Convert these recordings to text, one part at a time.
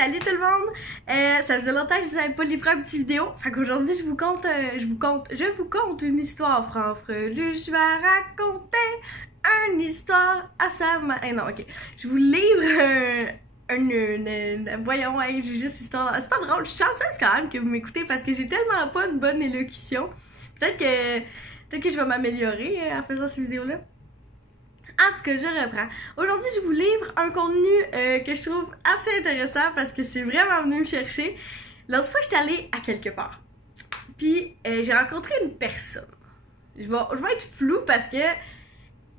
salut tout le monde! Ça faisait longtemps que je vous avais pas livré un petit vidéo. Fait qu'aujourd'hui, je vous conte une histoire, franfreluche. Je vais raconter une histoire à sa main. Non, ok. Je vous livre voyons, hey, j'ai juste histoire. C'est pas drôle, je suis chanceuse quand même que vous m'écoutez parce que j'ai tellement pas une bonne élocution. Peut-être que je vais m'améliorer en faisant cette vidéo-là. En tout cas, je reprends. Aujourd'hui, je vous livre un contenu que je trouve assez intéressant parce que c'est vraiment venu me chercher. L'autre fois, j'étais allée à quelque part. Puis, j'ai rencontré une personne. Je vais être floue parce que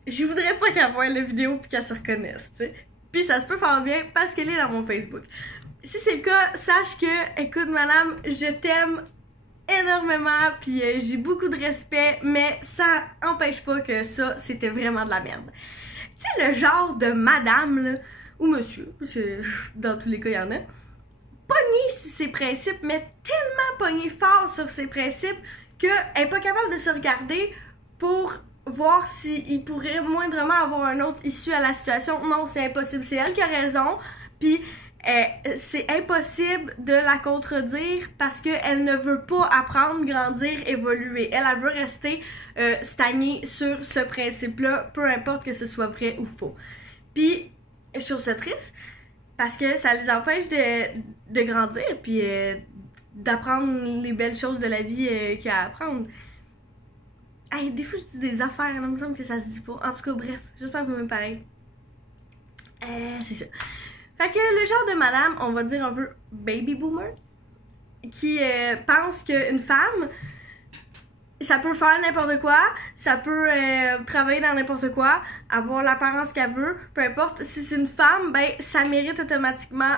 je voudrais pas qu'elle voie la vidéo puis qu'elle se reconnaisse, tu sais. Puis, ça se peut faire bien parce qu'elle est dans mon Facebook. Si c'est le cas, sache que, écoute, madame, je t'aime énormément, puis j'ai beaucoup de respect, mais ça empêche pas que ça, c'était vraiment de la merde. Tu sais, le genre de madame, là, ou monsieur, parce que dans tous les cas, il y en a, pogné sur ses principes, mais tellement pogné fort sur ses principes qu'elle est pas capable de se regarder pour voir s'il pourrait moindrement avoir un autre issue à la situation. Non, c'est impossible, c'est elle qui a raison, puis c'est impossible de la contredire parce qu'elle ne veut pas apprendre, grandir, évoluer. Elle veut rester stagnée sur ce principe-là, peu importe que ce soit vrai ou faux. Puis, je trouve ça triste parce que ça les empêche de grandir puis d'apprendre les belles choses de la vie qu'il y a à apprendre. Hey, des fois, je dis des affaires, il me semble que ça se dit pas. En tout cas, bref, j'espère que vous m'aimez pareil. C'est ça. Fait que le genre de madame, on va dire un peu baby boomer, qui pense qu'une femme, ça peut faire n'importe quoi, ça peut travailler dans n'importe quoi, avoir l'apparence qu'elle veut, peu importe. Si c'est une femme, ben ça mérite automatiquement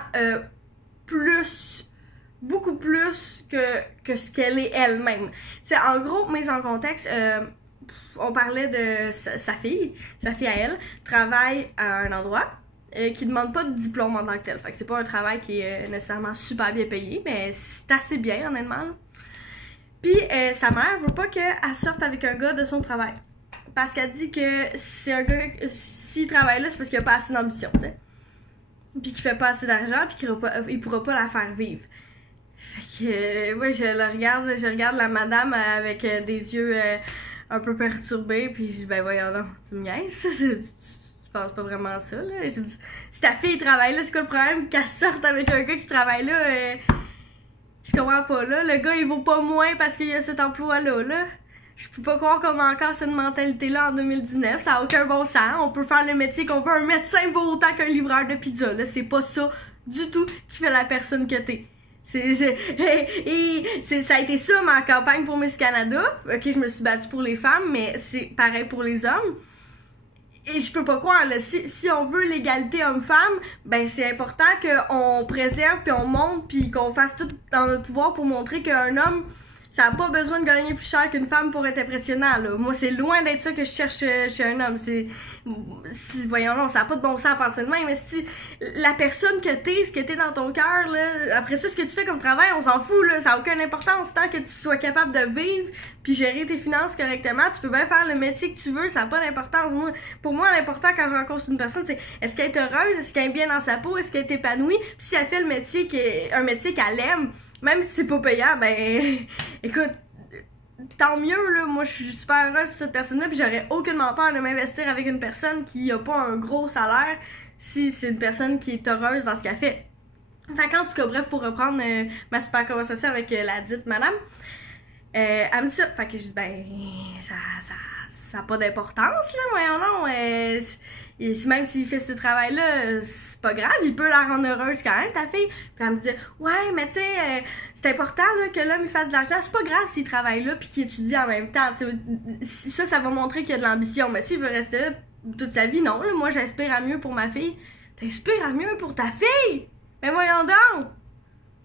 beaucoup plus que ce qu'elle est elle-même. C'est en gros, mise en contexte, on parlait de sa fille à elle, travaille à un endroit qui demande pas de diplôme en tant que tel. Fait que c'est pas un travail qui est nécessairement super bien payé, mais c'est assez bien, honnêtement. Là. Puis sa mère veut pas qu'elle sorte avec un gars de son travail. Parce qu'elle dit que c'est un gars, s'il travaille là, c'est parce qu'il a pas assez d'ambition, tu sais. Puis qu'il fait pas assez d'argent, puis qu'il pourra pas la faire vivre. Fait que, ouais, je regarde la madame avec des yeux un peu perturbés, puis je dis, ben voyons non, tu me niaises, je pense pas vraiment ça, là. Je dis, si ta fille travaille là, c'est quoi le problème qu'elle sorte avec un gars qui travaille là? Je comprends pas, là. Le gars, il vaut pas moins parce qu'il y a cet emploi-là, là. Je peux pas croire qu'on a encore cette mentalité-là en 2019. Ça a aucun bon sens. On peut faire le métier qu'on veut. Un médecin vaut autant qu'un livreur de pizza, là. C'est pas ça du tout qui fait la personne que t'es. Ça a été ça ma campagne pour Miss Canada. Ok, je me suis battue pour les femmes, mais c'est pareil pour les hommes. Et je peux pas croire, là, si on veut l'égalité homme-femme, ben c'est important qu'on préserve, puis on monte, puis qu'on fasse tout dans notre pouvoir pour montrer qu'un homme, ça n'a pas besoin de gagner plus cher qu'une femme pour être impressionnant, là. Moi, c'est loin d'être ça que je cherche chez un homme. Voyons, non, ça n'a pas de bon sens à penser de même, mais si la personne que t'es, ce que t'es dans ton cœur, là, après ça, ce que tu fais comme travail, on s'en fout, là, ça n'a aucune importance. Tant que tu sois capable de vivre puis gérer tes finances correctement, tu peux bien faire le métier que tu veux, ça n'a pas d'importance. Pour moi, l'important quand je rencontre une personne, c'est est-ce qu'elle est heureuse, est-ce qu'elle est bien dans sa peau, est-ce qu'elle est épanouie, puis si elle fait un métier qu'elle aime, même si c'est pas payant, ben écoute, tant mieux, là. Moi, je suis super heureuse de cette personne-là, puis j'aurais aucunement peur de m'investir avec une personne qui a pas un gros salaire si c'est une personne qui est heureuse dans ce qu'elle fait. Fait qu'en tout cas, bref, pour reprendre ma super conversation avec la dite madame, elle me dit ça. Fait que je dis, ben, ça a pas d'importance, là, voyons non. Même s'il fait ce travail-là, c'est pas grave, il peut la rendre heureuse quand même, ta fille. Puis elle me dit, ouais, mais tu sais, c'est important là, que l'homme il fasse de l'argent. C'est pas grave s'il travaille là puis qu'il étudie en même temps. Ça va montrer qu'il y a de l'ambition. Mais s'il veut rester là toute sa vie, non. Là, moi, j'aspire à mieux pour ma fille. T'inspires à mieux pour ta fille? Mais voyons donc!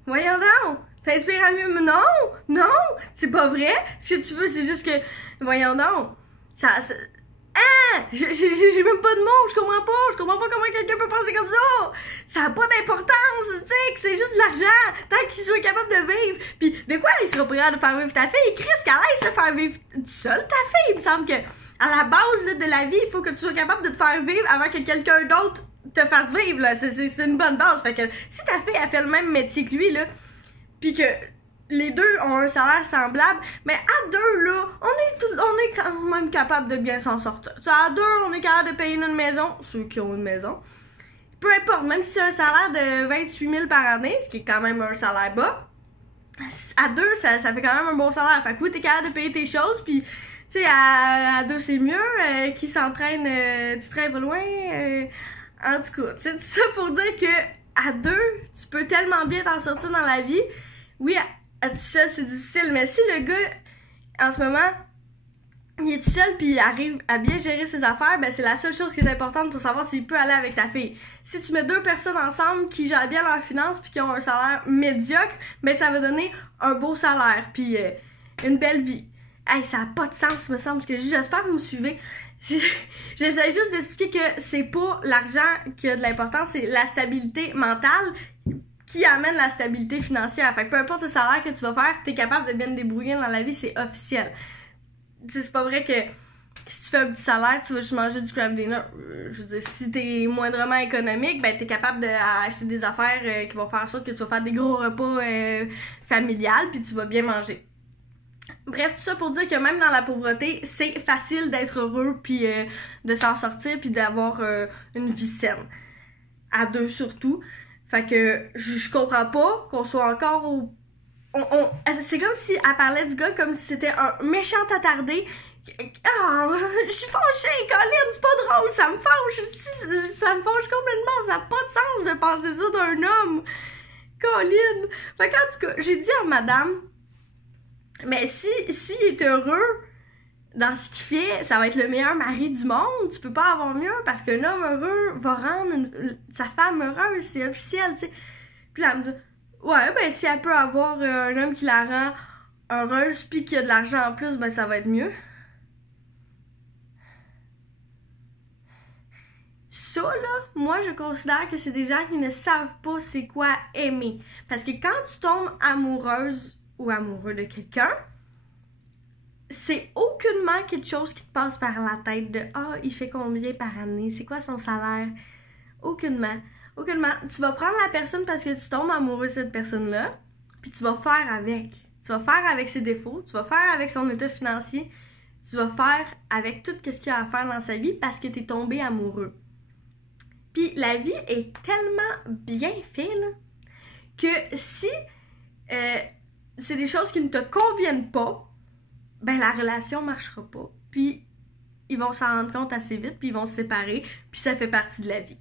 Voyons donc! T'inspires à mieux? Mais non! C'est pas vrai! Ce que tu veux, c'est juste que... Voyons donc! J'ai même pas de mots, je comprends pas comment quelqu'un peut penser comme ça. Ça a pas d'importance, tu sais, que c'est juste de l'argent, tant qu'il soit capable de vivre. Puis de quoi il sera prêt de faire vivre ta fille? Chris, qu'elle aille se faire vivre seule ta fille. Il me semble que à la base là, de la vie, il faut que tu sois capable de te faire vivre avant que quelqu'un d'autre te fasse vivre, là. C'est une bonne base. Fait que si ta fille a fait le même métier que lui, là, pis que les deux ont un salaire semblable, mais à deux, là, on est quand même capable de bien s'en sortir. À deux, on est capable de payer une maison, ceux qui ont une maison. Peu importe, même si c'est un salaire de 28 000 par année, ce qui est quand même un salaire bas, à deux, ça fait quand même un bon salaire. Fait que oui, t'es capable de payer tes choses, puis tu sais, à deux, c'est mieux. Qui s'entraîne du très loin. En tout cas, c'est tout ça pour dire que à deux, tu peux tellement bien t'en sortir dans la vie. Oui, à tout seul, c'est difficile, mais si le gars, en ce moment, il est tout seul puis il arrive à bien gérer ses affaires, ben c'est la seule chose qui est importante pour savoir s'il peut aller avec ta fille. Si tu mets deux personnes ensemble qui gèrent bien leurs finances puis qui ont un salaire médiocre, ben ça va donner un beau salaire puis une belle vie. Hey, ça n'a pas de sens, me semble, ce que je dis. J'espère que vous me suivez. J'essaie juste d'expliquer que c'est pas l'argent qui a de l'importance, c'est la stabilité mentale qui amène la stabilité financière. Fait que peu importe le salaire que tu vas faire, t'es capable de bien te débrouiller dans la vie, c'est officiel. C'est pas vrai que si tu fais un petit salaire, tu vas juste manger du crab dinner. Je veux dire, si t'es moindrement économique, ben t'es capable d'acheter des affaires qui vont faire en sorte que tu vas faire des gros repas familiales, puis tu vas bien manger. Bref, tout ça pour dire que même dans la pauvreté, c'est facile d'être heureux, puis de s'en sortir, puis d'avoir une vie saine. À deux surtout. Fait que je comprends pas qu'on soit encore au... c'est comme si elle parlait du gars comme si c'était un méchant attardé. Ah, je suis fâchée, Colin, c'est pas drôle, ça me fâche. Ça me fâche complètement, ça n'a pas de sens de penser ça d'un homme. Colin. Fait qu'en tout cas, j'ai dit à madame, mais si il est heureux dans ce qu'il fait, ça va être le meilleur mari du monde. Tu peux pas avoir mieux parce qu'un homme heureux va rendre sa femme heureuse, c'est officiel, tu sais. Puis là, elle me dit, ouais, ben si elle peut avoir un homme qui la rend heureuse puis qu'il y a de l'argent en plus, ben ça va être mieux. Ça, là, moi, je considère que c'est des gens qui ne savent pas c'est quoi aimer. Parce que quand tu tombes amoureuse ou amoureux de quelqu'un, c'est aucunement quelque chose qui te passe par la tête de « Ah, il fait combien par année? C'est quoi son salaire? » Aucunement. Aucunement. Tu vas prendre la personne parce que tu tombes amoureux de cette personne-là, puis tu vas faire avec. Tu vas faire avec ses défauts, tu vas faire avec son état financier, tu vas faire avec tout ce qu'il y a à faire dans sa vie parce que tu es tombé amoureux. Puis la vie est tellement bien faite là, que si c'est des choses qui ne te conviennent pas, ben la relation marchera pas. Puis ils vont s'en rendre compte assez vite, puis ils vont se séparer, puis ça fait partie de la vie.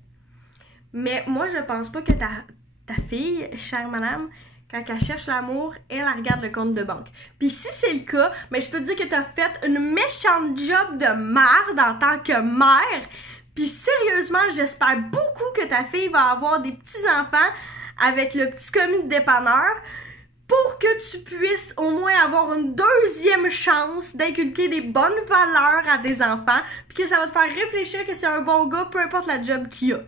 Mais moi, je pense pas que ta fille, chère madame, quand elle cherche l'amour, elle regarde le compte de banque. Puis si c'est le cas, ben je peux te dire que t'as fait une méchante job de merde en tant que mère. Puis sérieusement, j'espère beaucoup que ta fille va avoir des petits-enfants avec le petit commis de dépanneur pour que tu puisses au moins avoir une deuxième chance d'inculquer des bonnes valeurs à tes enfants, puis que ça va te faire réfléchir que c'est un bon gars, peu importe la job qu'il a.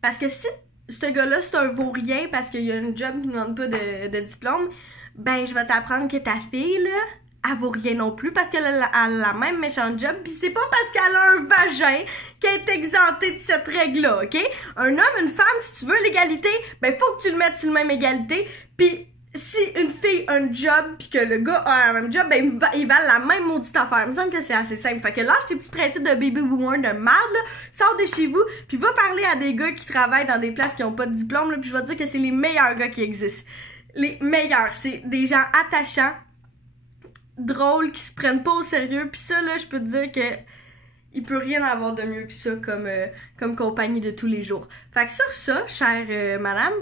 Parce que si ce gars-là, c'est un vaurien parce qu'il y a une job qui ne demande pas de diplôme, ben je vais t'apprendre que ta fille, là, elle vaut rien non plus parce qu'elle a la même méchante job, pis c'est pas parce qu'elle a un vagin qu'elle est exemptée de cette règle-là, ok? Un homme, une femme, si tu veux l'égalité, ben faut que tu le mettes sur le même égalité, pis si une fille a un job pis que le gars a un même job, ben ils valent la même maudite affaire. Il me semble que c'est assez simple. Fait que lâche tes petits principes de baby boomer de merde, là, sors de chez vous, pis va parler à des gars qui travaillent dans des places qui ont pas de diplôme, là, pis je vais te dire que c'est les meilleurs gars qui existent. Les meilleurs, c'est des gens attachants, drôles, qui se prennent pas au sérieux, pis ça, là, je peux te dire que il peut rien avoir de mieux que ça comme compagnie de tous les jours. Fait que sur ça, chère madame,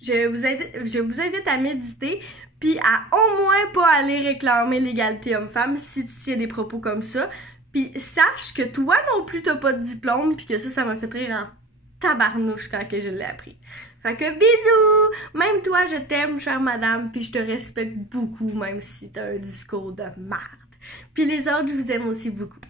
je vous invite à méditer, puis à au moins pas aller réclamer l'égalité homme-femme si tu tiens des propos comme ça. Puis sache que toi non plus t'as pas de diplôme, puis que ça m'a fait rire en tabarnouche quand que je l'ai appris. Fait que bisous! Même toi, je t'aime, chère madame, puis je te respecte beaucoup, même si t'as un discours de merde. Puis les autres, je vous aime aussi beaucoup.